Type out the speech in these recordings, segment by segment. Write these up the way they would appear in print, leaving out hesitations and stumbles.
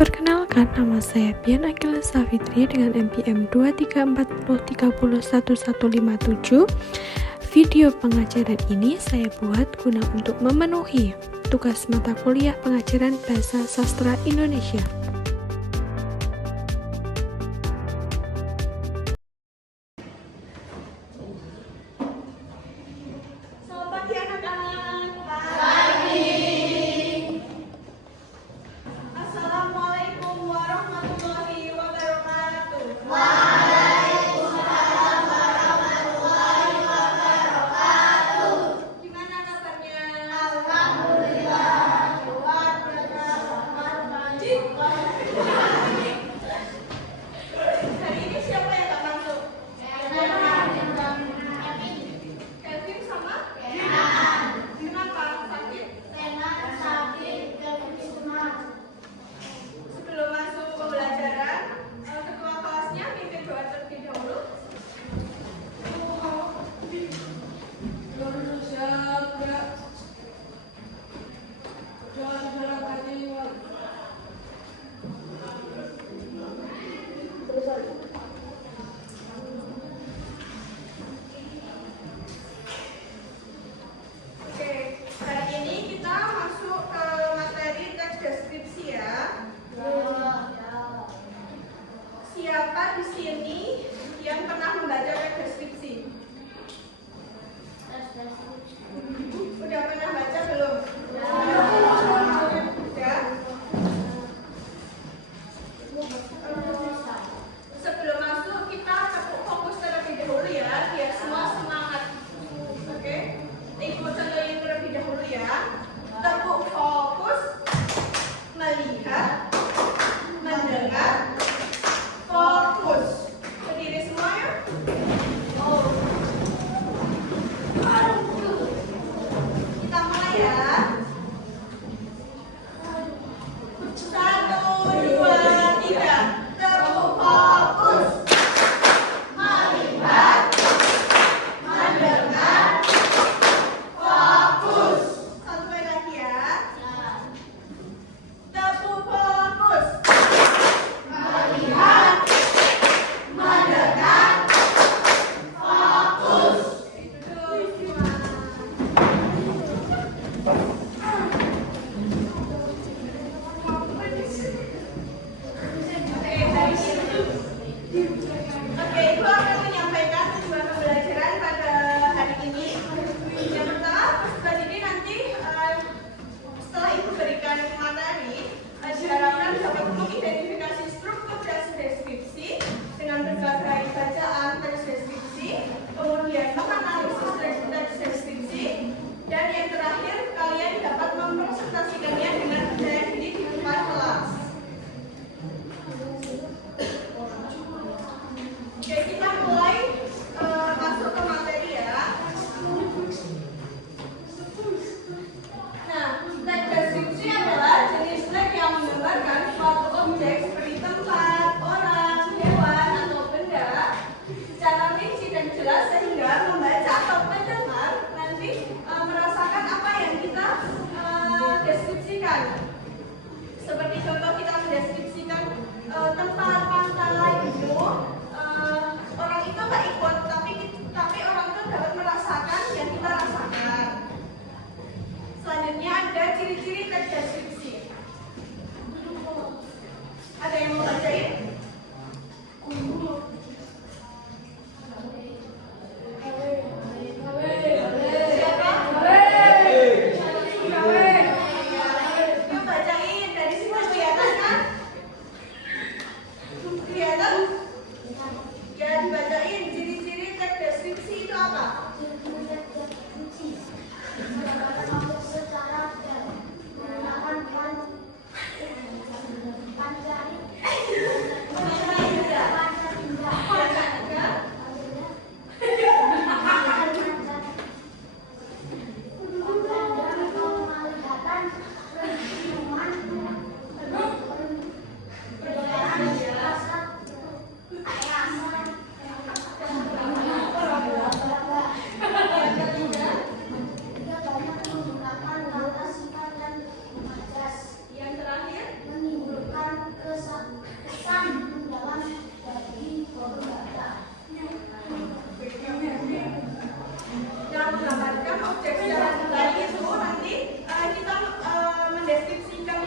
Perkenalkan, nama saya Bian Akila Safitri dengan NPM 23403011157. Video pengajaran ini saya buat guna untuk memenuhi tugas mata kuliah pengajaran Bahasa Sastra Indonesia. Selamat pagi anak-anak. Assalamualaikum warahmatullahi wabarakatuh. Gimana kabarnya? Alhamdulillah. Luar biasa. Hari ini siapa yang gak masuk? Kelvin sama? Kenapa? Sakit? Sebelum masuk pembelajaran, ketua kelasnya pimpin doa terlebih dahulu.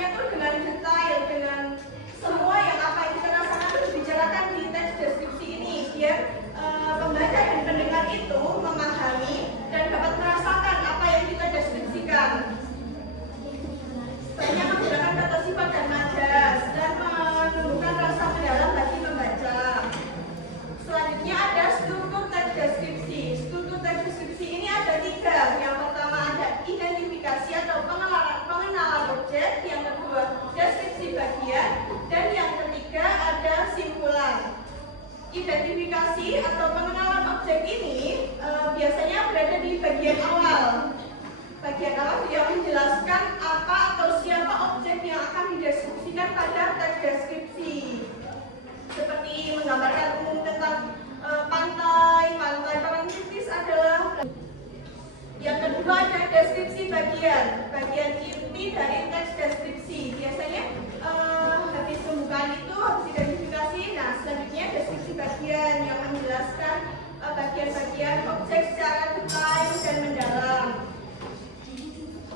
menjelaskannya tuh dengan detail, dengan semua yang apa yang kita rasakan itu dibicarakan di teks deskripsi ini, biar pembaca dan pendengar itu memahami dan dapat merasakan apa yang kita deskripsikan. Banyak menggunakan kata sifat dan majas dan menumbuhkan rasa mendalam bagi membaca. Selanjutnya ada struktur teks deskripsi. Struktur teks deskripsi ini ada 3. Yang pertama ada identifikasi atau pengenalan objek. Yang kedua deskripsi bagian. Dan yang ketiga ada simpulan. Identifikasi atau pengenalan objek ini biasanya berada di bagian awal. Bagian awal dia menjelaskan apa atau siapa objek yang akan dideskripsikan pada teks deskripsi. Seperti menggambarkan umum tentang pantai Parangtritis adalah. Yang kedua ada deskripsi bagian inti dari teks deskripsi. Biasanya habis pembukaan itu habis identifikasi. Nah, selanjutnya deskripsi bagian yang menjelaskan bagian-bagian objek secara detail dan mendalam.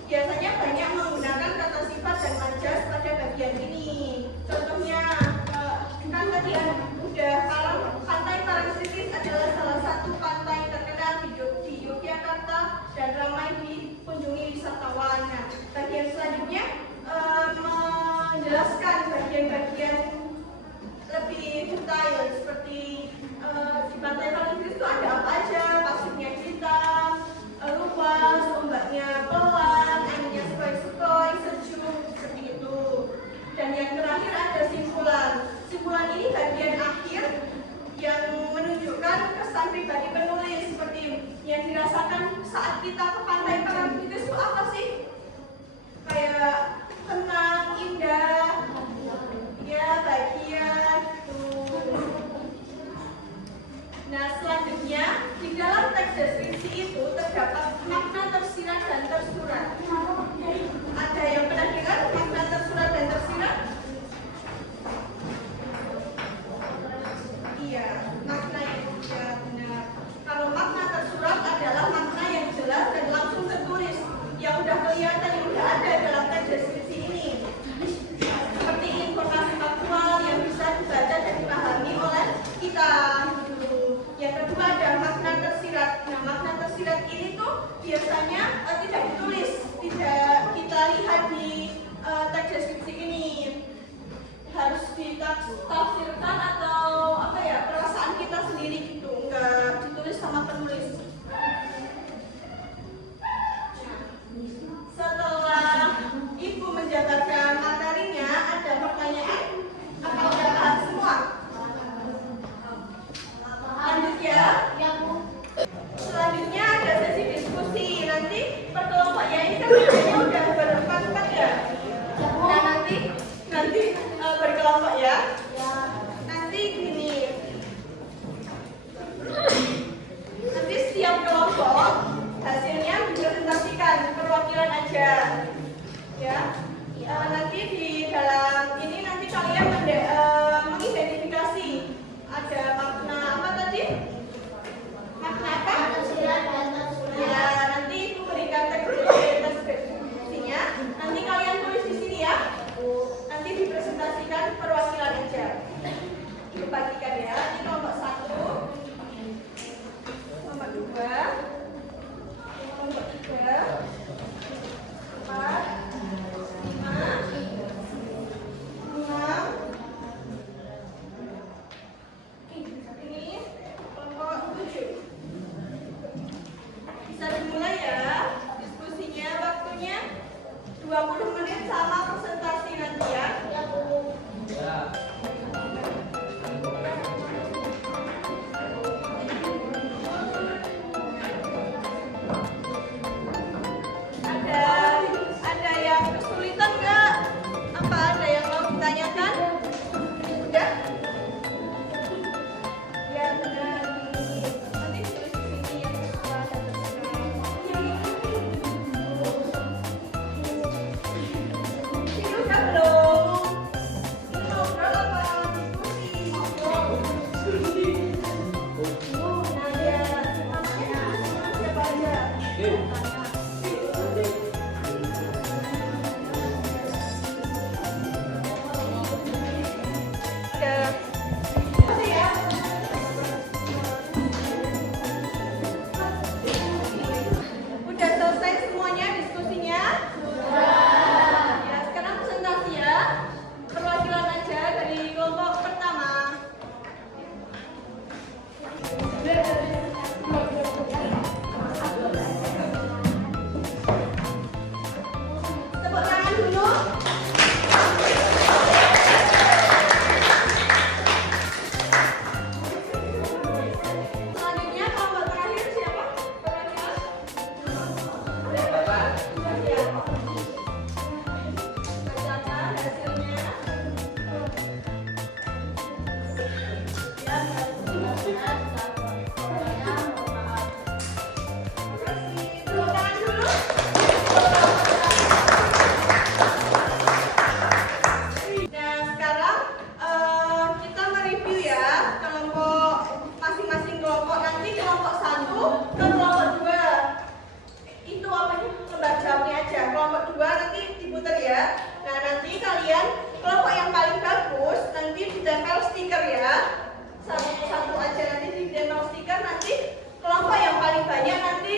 Biasanya banyak menggunakan kata sifat dan majas pada bagian ini. Contohnya kan tadi udah pantai Parangtritis adalah salah satu pantai terkenal di Yogyakarta dan ramai dikunjungi wisatawan. Nah, bagian selanjutnya kelompok yang paling banyak nanti